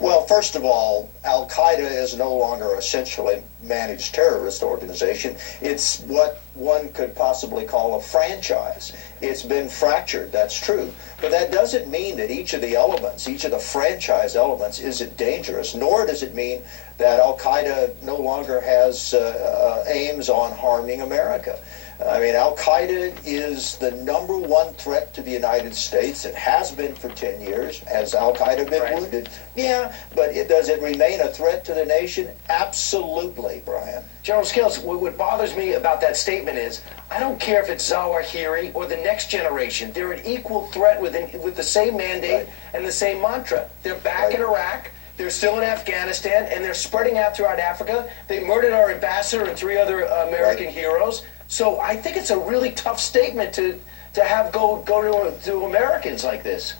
Well, first of all, Al-Qaeda is no longer a centrally managed terrorist organization. It's what one could possibly call a franchise. It's been fractured, that's true. But that doesn't mean that each of the elements, each of the franchise elements isn't dangerous, nor does it mean that Al-Qaeda no longer has aims on harming America. I mean, Al-Qaeda is the #1 threat to the United States. It has been for 10 years. Has Al-Qaeda been wounded? Yeah, but does it remain a threat to the nation? Absolutely, Brian. General Scales, what bothers me about that statement is, I don't care if it's Zawahiri or the next generation. They're an equal threat with the same mandate and the same mantra. They're back in Iraq. They're still in Afghanistan, and they're spreading out throughout Africa. They murdered our ambassador and 3 other American heroes. So I think it's a really tough statement to have go to Americans like this.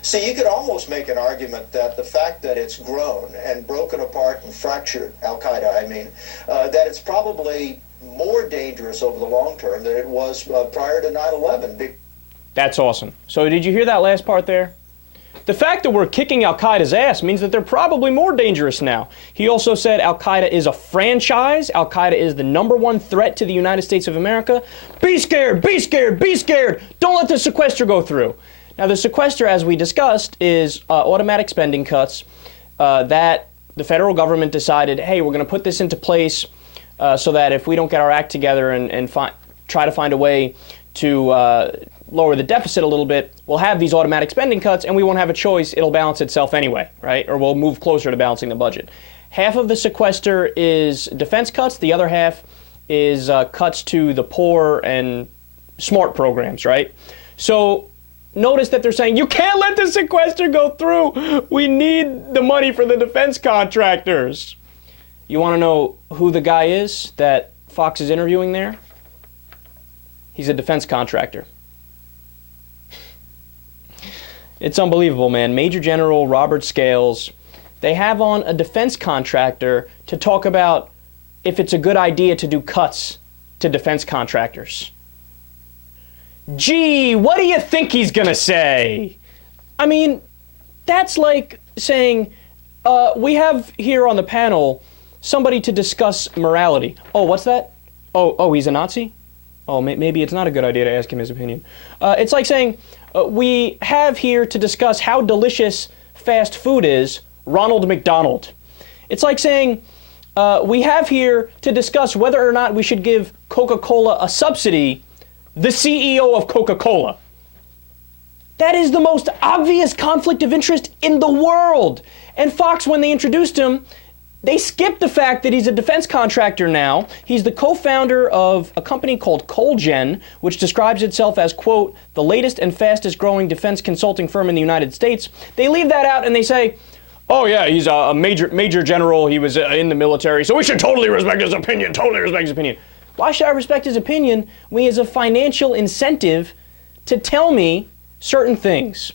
See, you could almost make an argument that the fact that it's grown and broken apart and fractured, Al-Qaeda, I mean, that it's probably more dangerous over the long term than it was prior to 9/11. That's awesome. So did you hear that last part there? The fact that we're kicking Al-Qaeda's ass means that they're probably more dangerous now. He also said Al-Qaeda is a franchise. Al-Qaeda is the #1 threat to the United States of America. Be scared, be scared, be scared. Don't let the sequester go through. Now, the sequester, as we discussed, is automatic spending cuts that the federal government decided, hey, we're going to put this into place so that if we don't get our act together and try to find a way to lower the deficit a little bit, we'll have these automatic spending cuts and we won't have a choice. It'll balance itself anyway, right? Or we'll move closer to balancing the budget. Half of the sequester is defense cuts. The other half is cuts to the poor and smart programs, right? So notice that they're saying, you can't let the sequester go through. We need the money for the defense contractors. You want to know who the guy is that Fox is interviewing there? He's a defense contractor. It's unbelievable, man. Major General Robert Scales, they have on a defense contractor to talk about if it's a good idea to do cuts to defense contractors. Gee, what do you think he's gonna say? I mean, that's like saying, we have here on the panel somebody to discuss morality. Oh, what's that? Oh, he's a Nazi? Oh, maybe it's not a good idea to ask him his opinion. It's like saying, we have here to discuss how delicious fast food is, Ronald McDonald. It's like saying, we have here to discuss whether or not we should give Coca-Cola a subsidy, the CEO of Coca-Cola. That is the most obvious conflict of interest in the world. And Fox, when they introduced him, they skipped the fact that he's a defense contractor now. He's the co-founder of a company called Colgen, which describes itself as, quote, the latest and fastest growing defense consulting firm in the United States. They leave that out and they say, oh yeah, he's a major general, he was in the military, so we should totally respect his opinion, totally respect his opinion. Why should I respect his opinion when he has a financial incentive to tell me certain things?